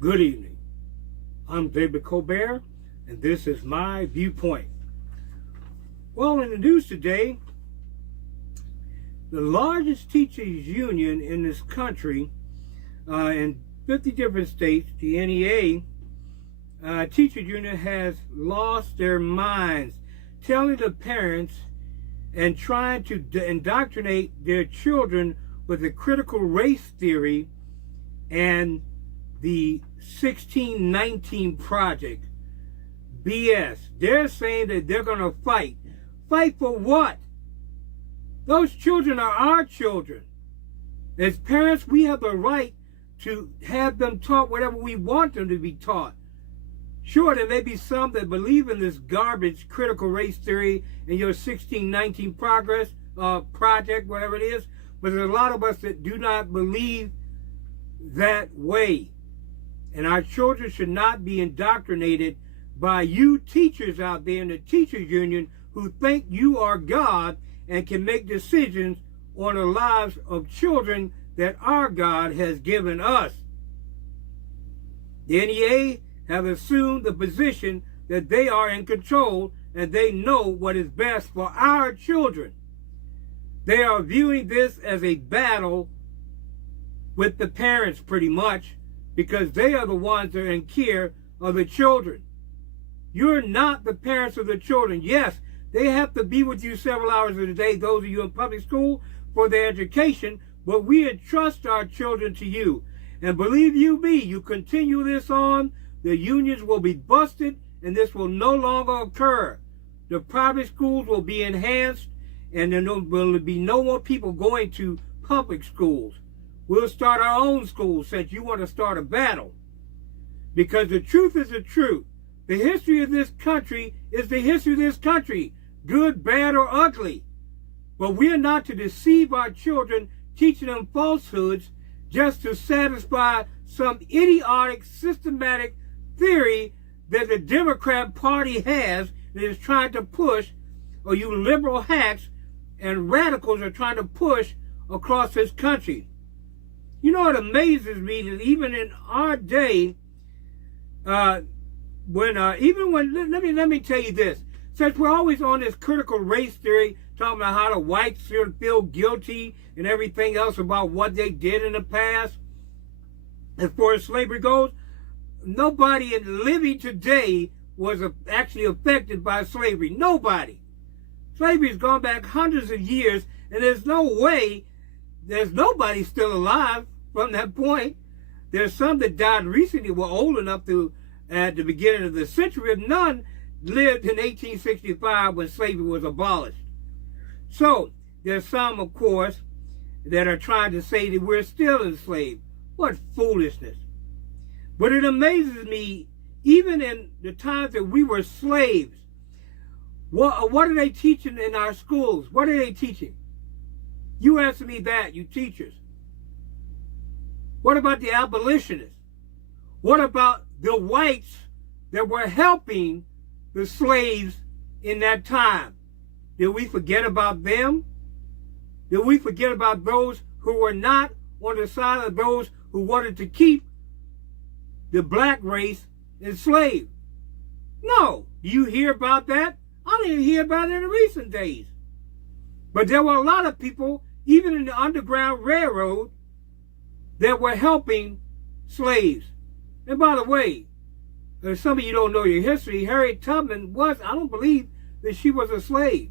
Good evening. I'm David Colbert, and this is my viewpoint. Well, in the news today, the largest teachers union in this country, in 50 different states, the NEA, teacher union has lost their minds, telling the parents and trying to indoctrinate their children with the critical race theory and the 1619 project. BS. They're saying that they're going to fight. Fight for what? Those children are our children. As parents, we have the right to have them taught whatever we want them to be taught. Sure, there may be some that believe in this garbage critical race theory and your 1619 project, whatever it is, but there's a lot of us that do not believe that way. And our children should not be indoctrinated by you teachers out there in the teachers union who think you are God and can make decisions on the lives of children that our God has given us. The NEA have assumed the position that they are in control and they know what is best for our children. They are viewing this as a battle with the parents pretty much, because they are the ones that are in care of the children. You're not the parents of the children. Yes, they have to be with you several hours of the day, those of you in public school, for their education, but we entrust our children to you. And believe you me, you continue this on, the unions will be busted, and this will no longer occur. The private schools will be enhanced, and there will be no more people going to public schools. We'll start our own schools since you want to start a battle. Because the truth is the truth. The history of this country is the history of this country, good, bad, or ugly. But we're not to deceive our children, teaching them falsehoods just to satisfy some idiotic, systematic theory that the Democrat Party has that is trying to push, or you liberal hacks and radicals are trying to push across this country. You know, it amazes me that even in our day, let me tell you this, since we're always on this critical race theory, talking about how the whites should feel guilty and everything else about what they did in the past, as far as slavery goes, nobody in living today was actually affected by slavery. Nobody. Slavery has gone back hundreds of years, and there's nobody still alive from that point. There's some that died recently, were old enough to, at the beginning of the century, and none lived in 1865 when slavery was abolished. So, there's some, of course, that are trying to say that we're still enslaved. What foolishness. But it amazes me, even in the times that we were slaves, what are they teaching in our schools? What are they teaching? You answer me that, you teachers. What about the abolitionists? What about the whites that were helping the slaves in that time? Did we forget about them? Did we forget about those who were not on the side of those who wanted to keep the black race enslaved? No. Do you hear about that? I don't even hear about it in recent days. But there were a lot of people, even in the Underground Railroad, that were helping slaves. And by the way, some of you don't know your history, Harriet Tubman I don't believe that she was a slave.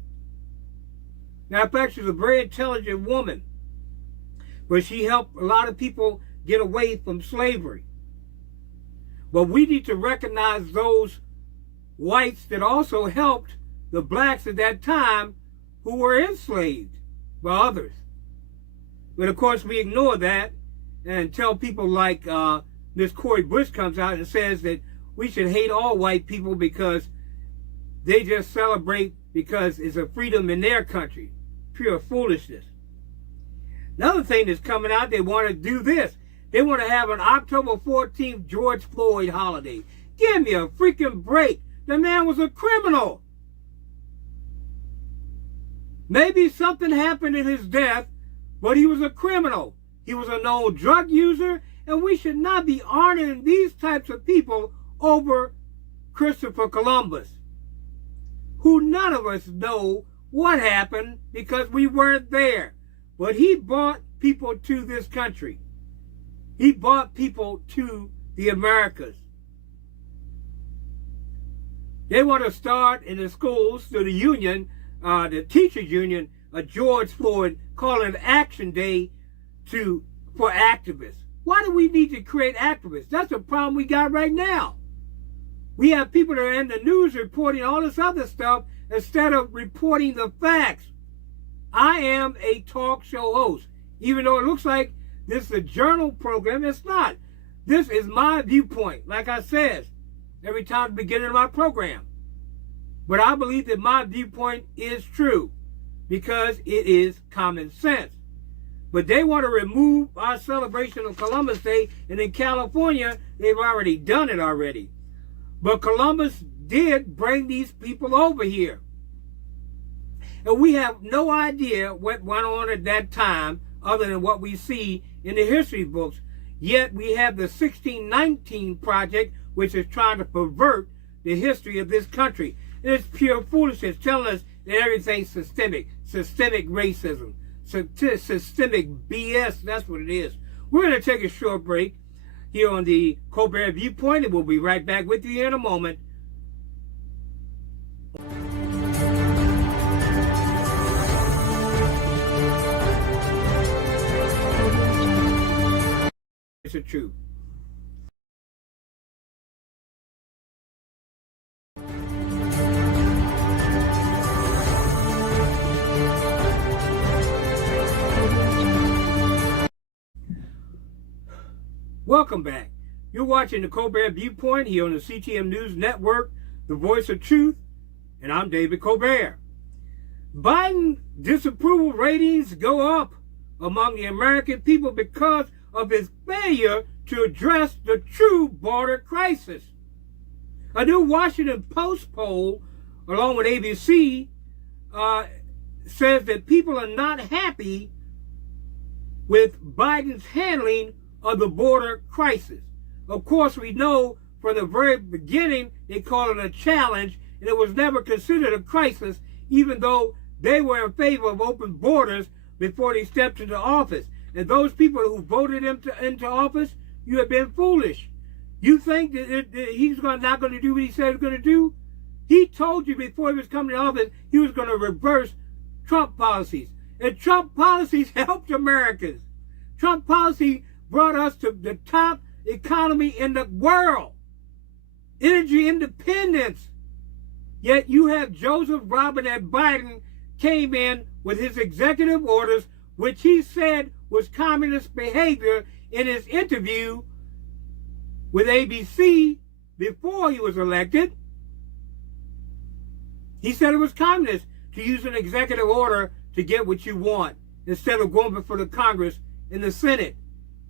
Now, in fact, she was a very intelligent woman, but she helped a lot of people get away from slavery. But we need to recognize those whites that also helped the blacks at that time who were enslaved by others. But of course, we ignore that and tell people like Miss Cori Bush comes out and says that we should hate all white people because they just celebrate because it's a freedom in their country. Pure foolishness. Another thing that's coming out, they want to do this. They want to have an October 14th George Floyd holiday. Give me a freaking break. The man was a criminal. Maybe something happened in his death, but he was a criminal. He was a known drug user, And we should not be honoring these types of people over Christopher Columbus, who none of us know what happened because we weren't there. But he brought people to this country. He brought people to the Americas. They want to start in the schools, through the union, the teachers union, George Floyd, calling an action day for activists. Why do we need to create activists? That's a problem we got right now. We have people that are in the news reporting all this other stuff instead of reporting the facts. I am a talk show host. Even though it looks like this is a journal program, it's not. This is my viewpoint, like I said every time at the beginning of my program. But I believe that my viewpoint is true because it is common sense. But they want to remove our celebration of Columbus Day, and in California, they've already done it already. But Columbus did bring these people over here. And we have no idea what went on at that time other than what we see in the history books. Yet we have the 1619 Project, which is trying to pervert the history of this country. And it's pure foolishness, telling us that everything's systemic racism, systemic BS. That's what it is. We're going to take a short break here on the Colbert Viewpoint, and we'll be right back with you in a moment. It's the truth. Welcome back. You're watching the Colbert Viewpoint here on the CTM News Network, the voice of truth, and I'm David Colbert. Biden disapproval ratings go up among the American people because of his failure to address the true border crisis. A new Washington Post poll, along with ABC, says that people are not happy with Biden's handling of the border crisis. Of course, we know from the very beginning they called it a challenge, and it was never considered a crisis, even though they were in favor of open borders before they stepped into office. And those people who voted him into office, you have been foolish. You think that he's not going to do what he said he was going to do? He told you before he was coming to office he was going to reverse Trump policies. And Trump policies helped Americans. Trump policy brought us to the top economy in the world. Energy independence. Yet you have Joseph Robinette Biden came in with his executive orders, which he said was communist behavior in his interview with ABC before he was elected. He said it was communist to use an executive order to get what you want instead of going before the Congress and the Senate.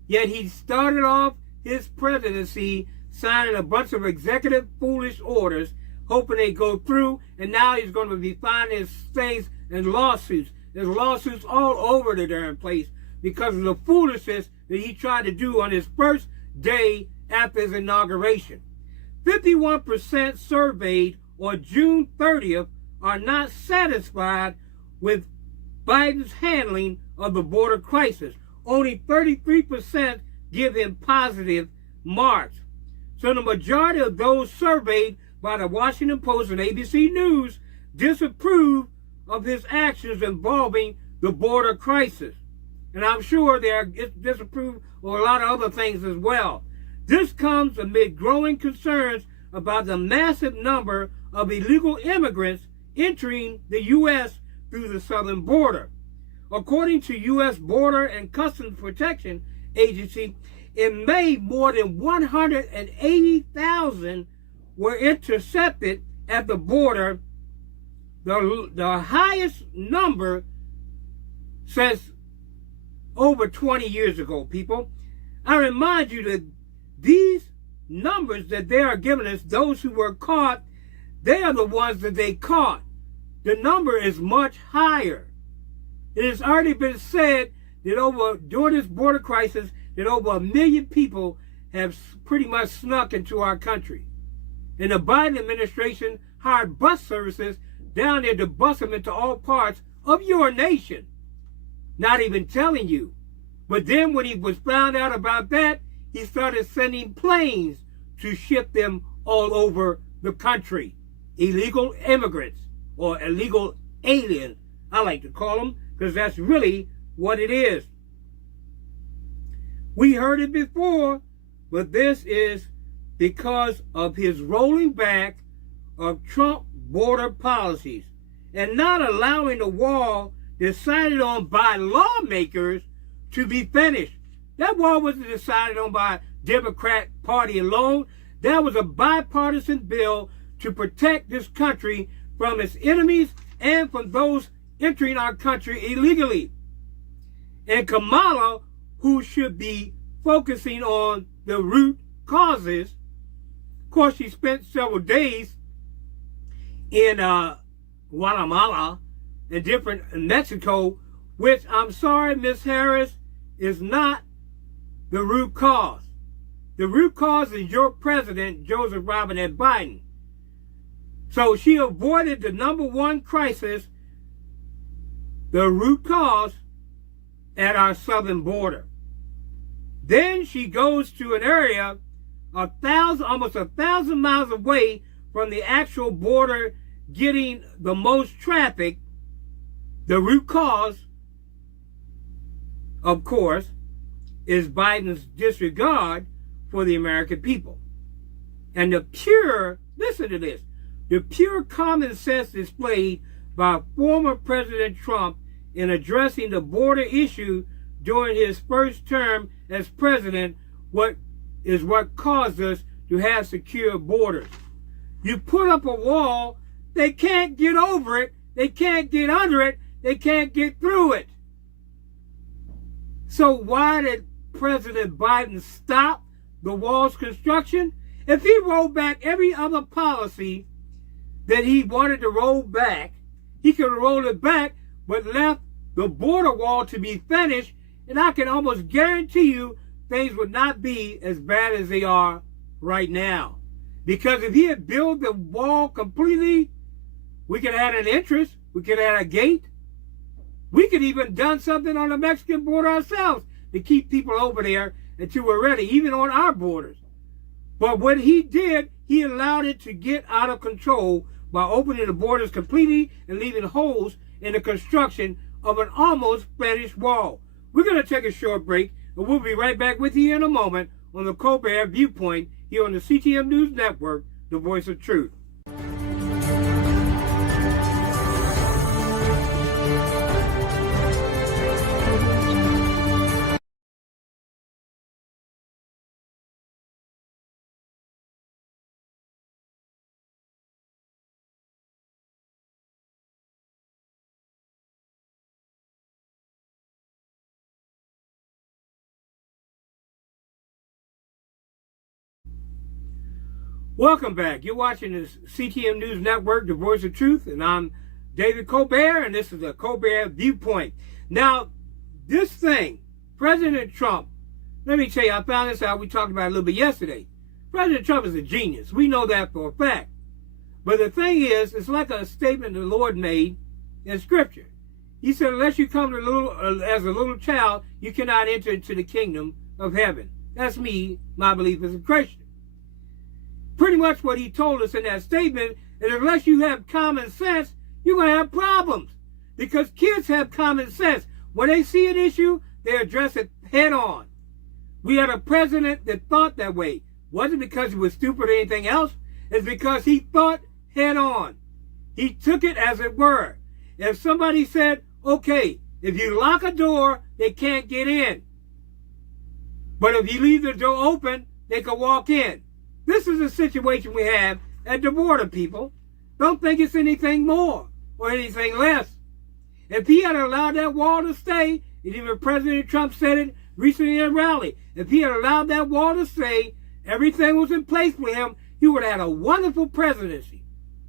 Yet he started off his presidency signing a bunch of executive foolish orders, hoping they go through, and now he's going to be finding his things in lawsuits. There's lawsuits all over the darn place because of the foolishness that he tried to do on his first day after his inauguration. 51% surveyed on June 30th are not satisfied with Biden's handling of the border crisis. Only 33% give him positive marks. So the majority of those surveyed by the Washington Post and ABC News disapprove of his actions involving the border crisis. And I'm sure they are disapproved of a lot of other things as well. This comes amid growing concerns about the massive number of illegal immigrants entering the U.S. through the southern border. According to U.S. Border and Customs Protection Agency, in May, more than 180,000 were intercepted at the border, the highest number since over 20 years ago, people. I remind you that these numbers that they are giving us, those who were caught, they are the ones that they caught. The number is much higher. It has already been said that during this border crisis that over 1 million people have pretty much snuck into our country. And the Biden administration hired bus services down there to bus them into all parts of your nation. Not even telling you. But then when he was found out about that, he started sending planes to ship them all over the country. Illegal immigrants, or illegal aliens, I like to call them, because that's really what it is. We heard it before, but this is because of his rolling back of Trump border policies and not allowing the wall decided on by lawmakers to be finished. That wall wasn't decided on by Democrat Party alone. That was a bipartisan bill to protect this country from its enemies and from those entering our country illegally. And Kamala, who should be focusing on the root causes, of course, she spent several days in Guatemala and different in Mexico, which I'm sorry, Miss Harris, is not the root cause. The root cause is your president, Joseph Robinette Biden. So she avoided the number one crisis, the root cause, at our southern border. Then she goes to an area almost 1,000 miles away from the actual border, getting the most traffic. The root cause, of course, is Biden's disregard for the American people. And the pure, listen to this, the pure common sense displayed by former President Trump in addressing the border issue during his first term as president, what caused us to have secure borders. You put up a wall, they can't get over it, they can't get under it, they can't get through it. So why did President Biden stop the wall's construction? If he rolled back every other policy that he wanted to roll back, he could have rolled it back, but left the border wall to be finished, and I can almost guarantee you things would not be as bad as they are right now. Because if he had built the wall completely, we could have had an entrance, we could have had a gate, we could even done something on the Mexican border ourselves to keep people over there until we're ready, even on our borders. But what he did, he allowed it to get out of control by opening the borders completely and leaving holes in the construction of an almost finished wall. We're going to take a short break, and we'll be right back with you in a moment on the Colbert Viewpoint here on the CTM News Network, the voice of truth. Welcome back. You're watching the CTM News Network, the voice of truth, and I'm David Colbert, and this is the Colbert Viewpoint. Now, this thing, President Trump, let me tell you, I found this out, we talked about it a little bit yesterday. President Trump is a genius. We know that for a fact. But the thing is, it's like a statement the Lord made in Scripture. He said, unless you come to as a little child, you cannot enter into the kingdom of heaven. That's me, my belief as a Christian. Pretty much what he told us in that statement is unless you have common sense, you're going to have problems. Because kids have common sense. When they see an issue, they address it head on. We had a president that thought that way. Wasn't because he was stupid or anything else. It's because he thought head on. He took it as it were. If somebody said, okay, if you lock a door, they can't get in. But if you leave the door open, they can walk in. This is the situation we have at the border, people. Don't think it's anything more or anything less. If he had allowed that wall to stay, and even President Trump said it recently in a rally, if he had allowed that wall to stay, everything was in place for him, he would have had a wonderful presidency.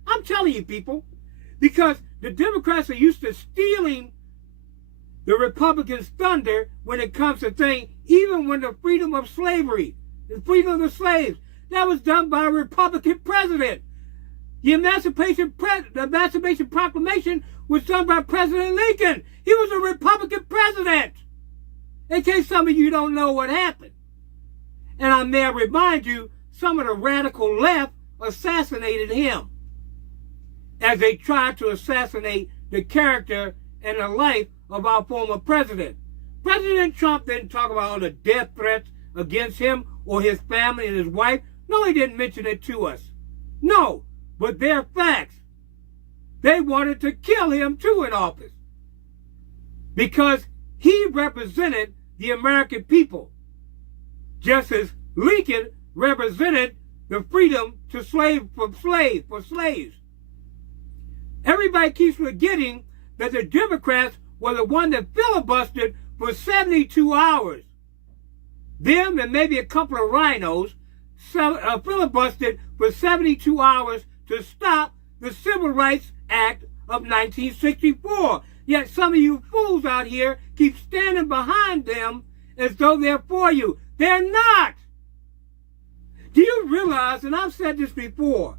I'm telling you, people, because the Democrats are used to stealing the Republicans thunder when it comes to things, even when the freedom of slavery, the freedom of the slaves, that was done by a Republican president. The Emancipation Proclamation was done by President Lincoln. He was a Republican president. In case some of you don't know what happened. And I may remind you, some of the radical left assassinated him as they tried to assassinate the character and the life of our former president. President Trump didn't talk about all the death threats against him or his family and his wife. No, he didn't mention it to us. No, but they're facts. They wanted to kill him too in office because he represented the American people, just as Lincoln represented the freedom to for slaves. Everybody keeps forgetting that the Democrats were the one that filibustered for 72 hours. Them and maybe a couple of rhinos filibustered for 72 hours to stop the Civil Rights Act of 1964. Yet some of you fools out here keep standing behind them as though they're for you. They're not. Do you realize, and I've said this before,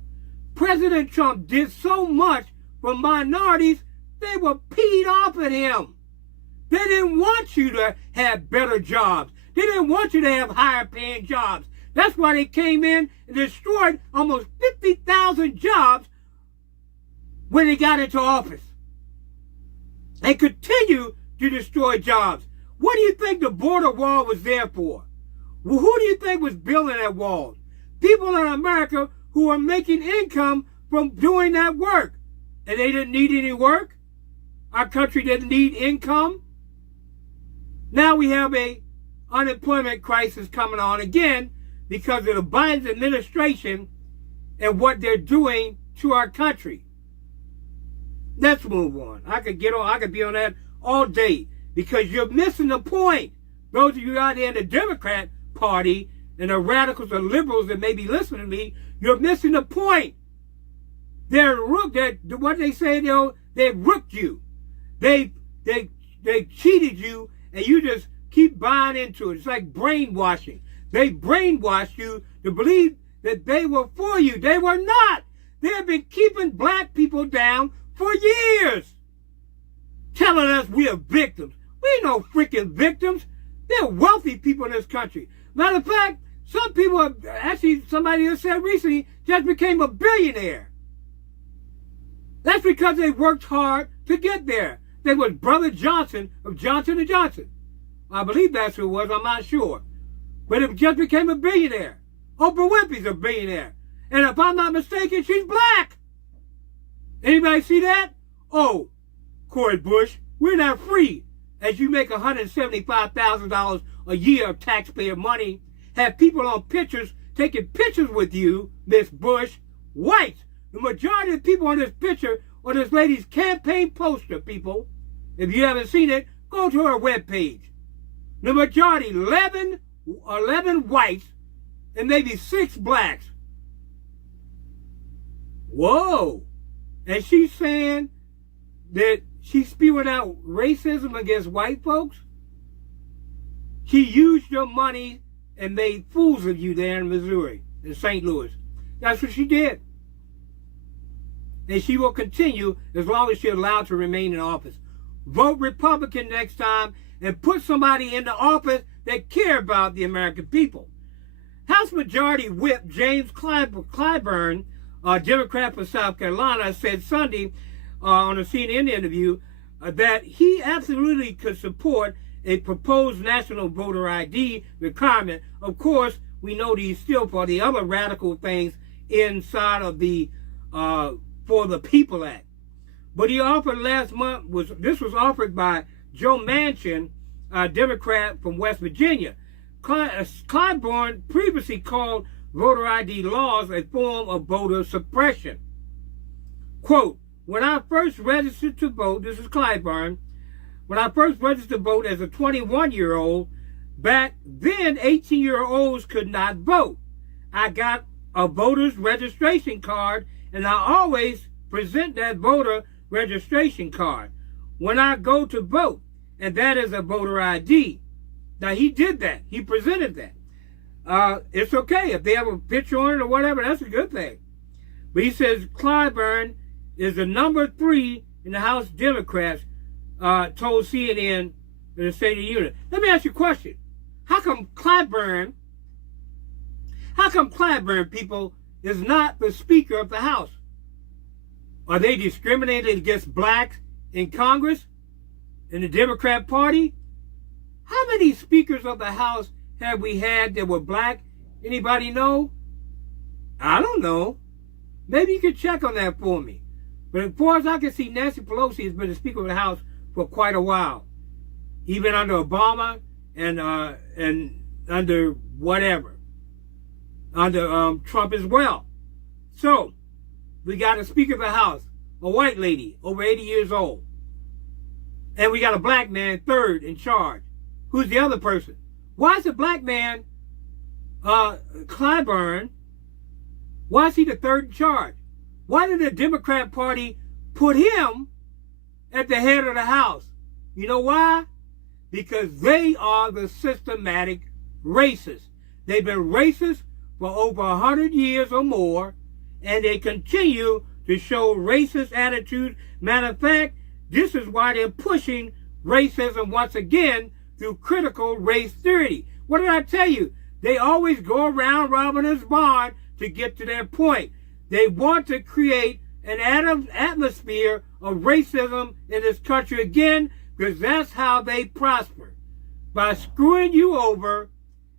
President Trump did so much for minorities, they were peed off at him. They didn't want you to have better jobs. They didn't want you to have higher paying jobs. That's why they came in and destroyed almost 50,000 jobs when they got into office. They continue to destroy jobs. What do you think the border wall was there for? Well, who do you think was building that wall? People in America who are making income from doing that work. And they didn't need any work. Our country didn't need income. Now we have a unemployment crisis coming on again because of the Biden administration and what they're doing to our country. Let's move on. I could be on that all day because you're missing the point. Those of you out there in the Democrat Party and the radicals or liberals that may be listening to me, you're missing the point. What they say, they rooked you. They cheated you, and you just keep buying into it. It's like brainwashing. They brainwashed you to believe that they were for you. They were not. They have been keeping black people down for years, telling us we are victims. We ain't no freaking victims. They're wealthy people in this country. Matter of fact, some people, actually somebody has said recently, just became a billionaire. That's because they worked hard to get there. They was Brother Johnson of Johnson & Johnson. I believe that's who it was, I'm not sure. But it just became a billionaire. Oprah Winfrey's a billionaire. And if I'm not mistaken, she's black. Anybody see that? Oh, Corey Bush, we're not free. As you make $175,000 a year of taxpayer money, have people on pictures taking pictures with you, Miss Bush, whites. The majority of people on this picture or this lady's campaign poster, people. If you haven't seen it, go to her webpage. The majority, 11 whites and maybe 6 blacks. Whoa. And she's saying that she's spewing out racism against white folks. She used your money and made fools of you there in Missouri, in St. Louis. That's what she did. And she will continue as long as she's allowed to remain in office. Vote Republican next time and put somebody in the office that care about the American people. House Majority Whip James Clyburn, Democrat for South Carolina, said Sunday on a CNN interview that he absolutely could support a proposed national voter ID requirement. Of course, we know he's still for the other radical things inside of the For the People Act. But he offered last month, this was offered by Joe Manchin, a Democrat from West Virginia. Clyburn previously called voter ID laws a form of voter suppression. Quote, when I first registered to vote, this is Clyburn, when I first registered to vote as a 21-year-old, back then 18-year-olds could not vote. I got a voter's registration card, and I always present that voter registration card when I go to vote. and that is a voter ID. Now, he did that. He presented that. It's okay. If they have a picture on it or whatever, that's a good thing. But he says Clyburn is the number 3 in the House Democrats, told CNN in the State of the Union. Let me ask you a question. How come Clyburn, people, is not the Speaker of the House? Are they discriminated against blacks in Congress, in the Democrat Party? How many speakers of the House have we had that were black? Anybody know? I don't know. Maybe you could check on that for me. But as far as I can see, Nancy Pelosi has been the Speaker of the House for quite a while. Even under Obama and under whatever. Under Trump as well. So, we got a Speaker of the House, a white lady, over 80 years old. And we got a black man, 3rd in charge. Who's the other person? Why is the black man, Clyburn, why is he the 3rd in charge? Why did the Democrat Party put him at the head of the House? You know why? Because they are the systematic racists. They've been racist for over 100 years or more, and they continue to show racist attitudes. Matter of fact, this is why they're pushing racism once again through critical race theory. What did I tell you? They always go around robbing his barn to get to their point. They want to create an atmosphere of racism in this country again, because that's how they prosper. By screwing you over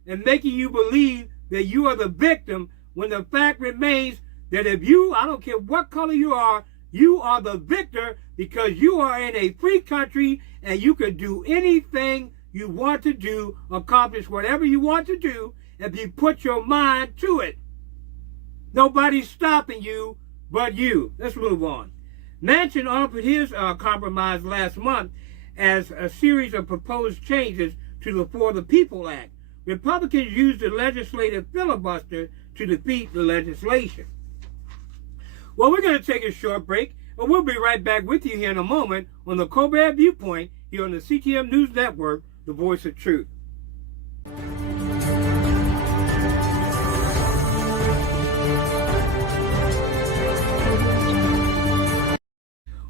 and making you believe that you are the victim, when the fact remains that if you, I don't care what color you are the victor, because you are in a free country and you can do anything you want to do, accomplish whatever you want to do, if you put your mind to it. Nobody's stopping you but you. Let's move on. Manchin offered his compromise last month as a series of proposed changes to the For the People Act. Republicans used the legislative filibuster to defeat the legislation. Well, we're going to take a short break, and we'll be right back with you here in a moment on the Colbert Viewpoint here on the CTM News Network, the voice of truth.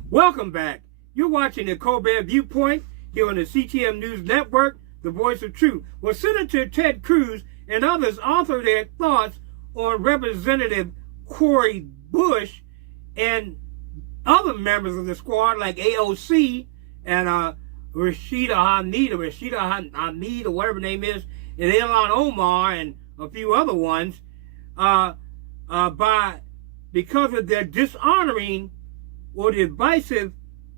Welcome back. You're watching the Colbert Viewpoint here on the CTM News Network, the voice of truth. Well, Senator Ted Cruz and others authored their thoughts on Representative Cori Bush and other members of the squad like AOC and Rashida Hamid, or whatever her name is, and Ilhan Omar and a few other ones, because of their dishonoring or divisive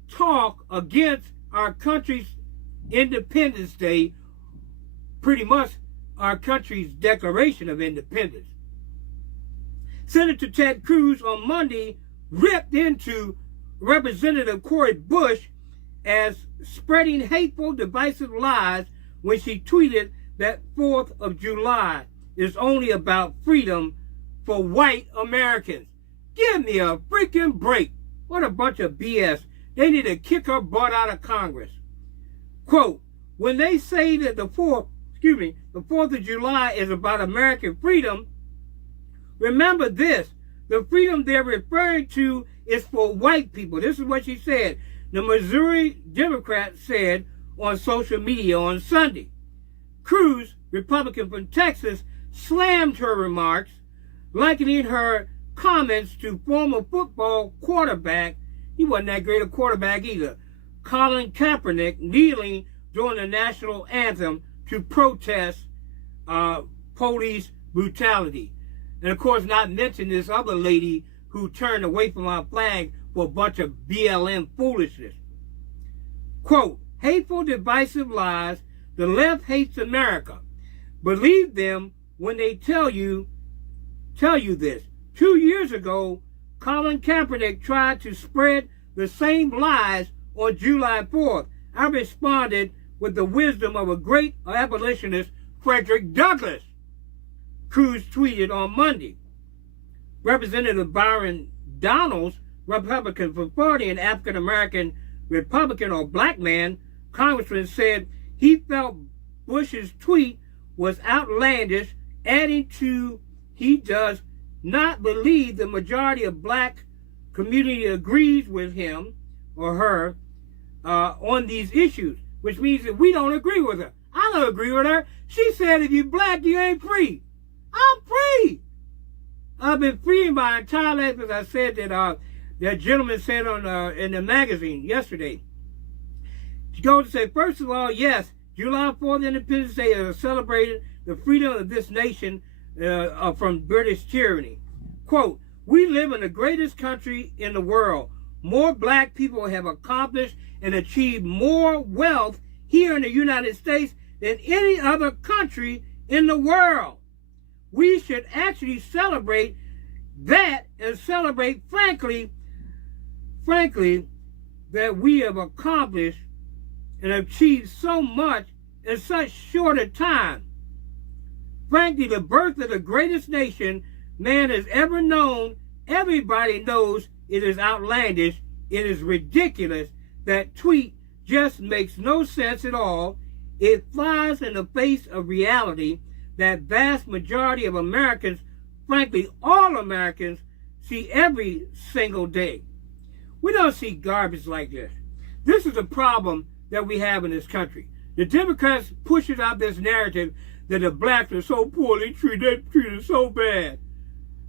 talk against our country's Independence Day, pretty much our country's Declaration of Independence. Senator Ted Cruz on Monday ripped into Representative Cori Bush as spreading hateful, divisive lies when she tweeted that 4th of July is only about freedom for white Americans. Give me a freaking break. What a bunch of BS. They need to kick her butt out of Congress. Quote, when they say that the 4th of July is about American freedom, remember this, the freedom they're referring to is for white people. This is what she said. The Missouri Democrat said on social media on Sunday. Cruz, Republican from Texas, slammed her remarks, likening her comments to former football quarterback, he wasn't that great a quarterback either, Colin Kaepernick, kneeling during the national anthem to protest police brutality. And of course, not mention this other lady who turned away from our flag for a bunch of BLM foolishness. Quote, hateful, divisive lies. The left hates America. Believe them when they tell you this. 2 years ago, Colin Kaepernick tried to spread the same lies on July 4th. I responded with the wisdom of a great abolitionist, Frederick Douglass. Cruz tweeted on Monday. Representative Byron Donalds, Republican from Florida, an African-American Republican or black man, congressman, said he felt Bush's tweet was outlandish, adding to he does not believe the majority of black community agrees with him or her on these issues, which means that we don't agree with her. I don't agree with her. She said if you're black, you ain't free. I'm free. I've been free my entire life, as I said that gentleman said on in the magazine yesterday. She goes to say, first of all, yes, July 4th Independence Day is celebrating the freedom of this nation from British tyranny. Quote, we live in the greatest country in the world. More black people have accomplished and achieved more wealth here in the United States than any other country in the world. We should actually celebrate that and celebrate, frankly, that we have accomplished and achieved so much in such short a time. Frankly, the birth of the greatest nation man has ever known, everybody knows it is outlandish, it is ridiculous. That tweet just makes no sense at all. It flies in the face of reality that vast majority of Americans, frankly, all Americans, see every single day. We don't see garbage like this. This is a problem that we have in this country. The Democrats pushes out this narrative that the blacks are so poorly treated, they're treated so bad.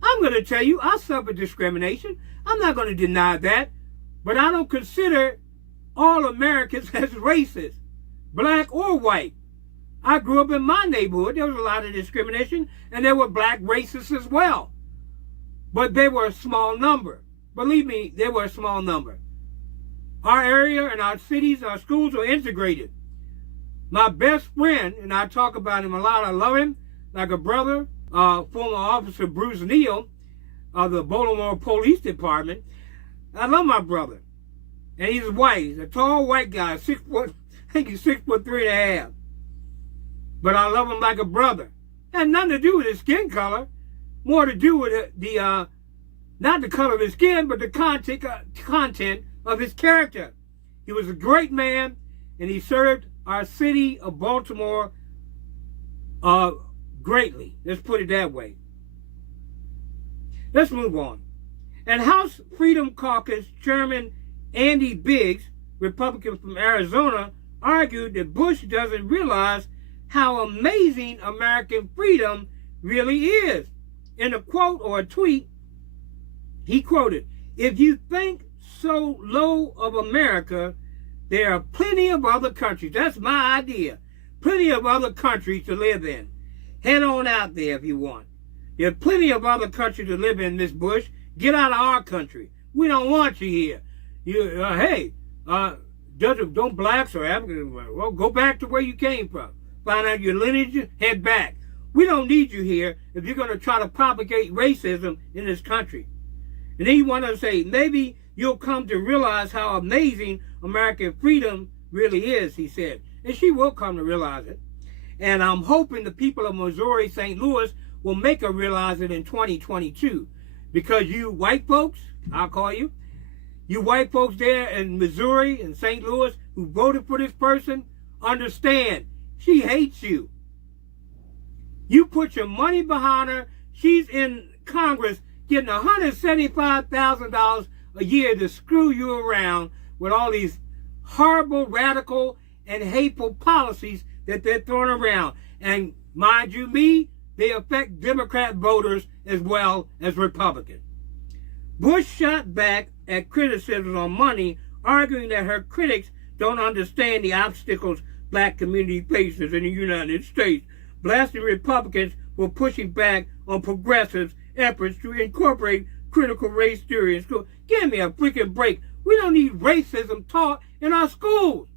I'm going to tell you, I suffer discrimination. I'm not going to deny that. But I don't consider all Americans as racist, black or white. I grew up in my neighborhood. There was a lot of discrimination, and there were black racists as well. But they were a small number. Believe me, they were a small number. Our area and our cities, our schools are integrated. My best friend, and I talk about him a lot, I love him like a brother, former Officer Bruce Neal of the Baltimore Police Department. I love my brother. And he's white. He's a tall white guy, 6 foot, I think he's 6'3.5". But I love him like a brother. It had nothing to do with his skin color. More to do with the not the color of his skin, but the content of his character. He was a great man, and he served our city of Baltimore greatly. Let's put it that way. Let's move on. And House Freedom Caucus Chairman Andy Biggs, Republican from Arizona, argued that Bush doesn't realize how amazing American freedom really is. In a quote or a tweet, he quoted, "If you think so low of America, there are plenty of other countries." That's my idea. Plenty of other countries to live in. Head on out there if you want. There are plenty of other countries to live in, Miss Bush. Get out of our country. We don't want you here. Don't blacks or Africans, well, go back to where you came from. Find out your lineage, head back. We don't need you here if you're going to try to propagate racism in this country. And then you want to say, maybe you'll come to realize how amazing American freedom really is, he said. And she will come to realize it. And I'm hoping the people of Missouri, St. Louis, will make her realize it in 2022. Because you white folks, I'll call you white folks there in Missouri and St. Louis who voted for this person, understand, she hates you. You put your money behind her. She's in Congress getting $175,000 a year to screw you around with all these horrible, radical, and hateful policies that they're throwing around. And mind you me, they affect Democrat voters as well as Republicans. Bush shot back at criticism on money, arguing that her critics don't understand the obstacles black community faces in the United States, blasting Republicans for pushing back on progressives' efforts to incorporate critical race theory in school. Give me a freaking break. We don't need racism taught in our schools.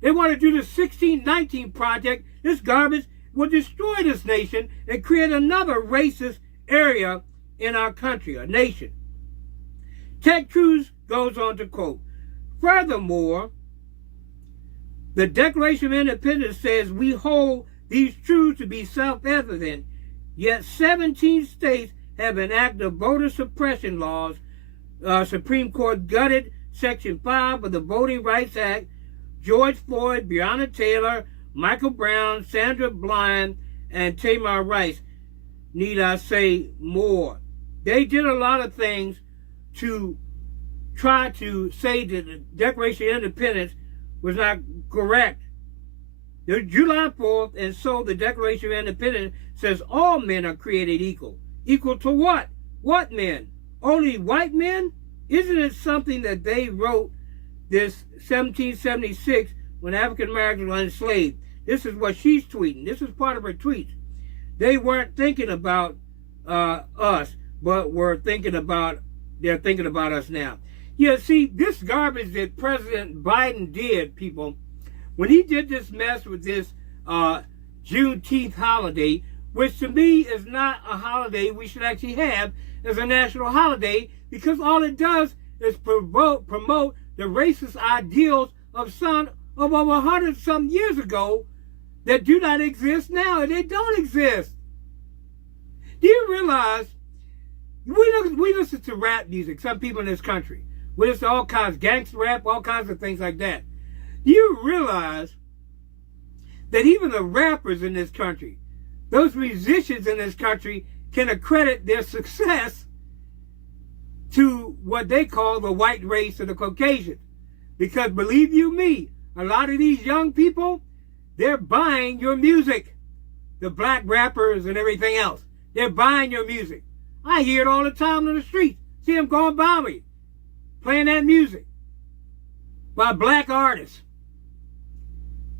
They want to do the 1619 project. This garbage will destroy this nation and create another racist area in our country, a nation. Ted Cruz goes on to quote, "Furthermore, the Declaration of Independence says we hold these truths to be self-evident, yet 17 states have enacted voter suppression laws. Supreme Court gutted Section 5 of the Voting Rights Act, George Floyd, Breonna Taylor, Michael Brown, Sandra Bland, and Tamir Rice. Need I say more? They did a lot of things to try to say that the Declaration of Independence was not correct. There's July 4th, and so the Declaration of Independence says all men are created equal. Equal to what? What men? Only white men? Isn't it something that they wrote this 1776 when African Americans were enslaved? This is what she's tweeting. This is part of her tweets. They weren't thinking about us, but they're thinking about us now. Yeah, see, this garbage that President Biden did, people, when he did this mess with this Juneteenth holiday, which to me is not a holiday we should actually have as a national holiday, because all it does is promote the racist ideals of over 100-some years ago that do not exist now, and they don't exist. Do you realize we listen to rap music, some people in this country. We listen to all kinds of gangster rap, all kinds of things like that. Do you realize that even the rappers in this country, those musicians in this country, can accredit their success to what they call the white race or the Caucasian? Because believe you me, a lot of these young people, they're buying your music. The black rappers and everything else. They're buying your music. I hear it all the time on the streets. See them going by me, playing that music by black artists.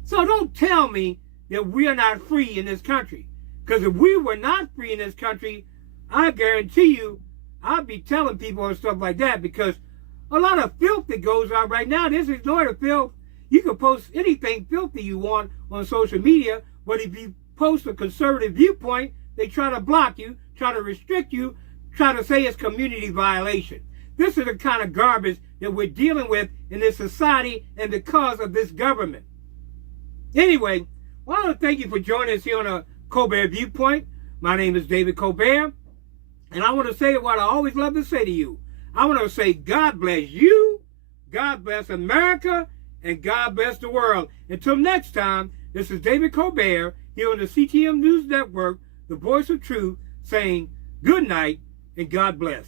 So don't tell me that we are not free in this country. Because if we were not free in this country, I guarantee you, I'd be telling people and stuff like that, because a lot of filth that goes on right now, this is not the filth. You can post anything filthy you want on social media, but if you post a conservative viewpoint, they try to block you, try to restrict you, try to say it's community violation. This is the kind of garbage that we're dealing with in this society and because of this government. Anyway, I want to thank you for joining us here on a Colbert Viewpoint. My name is David Colbert, and I want to say what I always love to say to you. I want to say God bless you, God bless America, and God bless the world. Until next time, this is David Colbert here on the CTM News Network, the voice of truth, saying good night and God bless.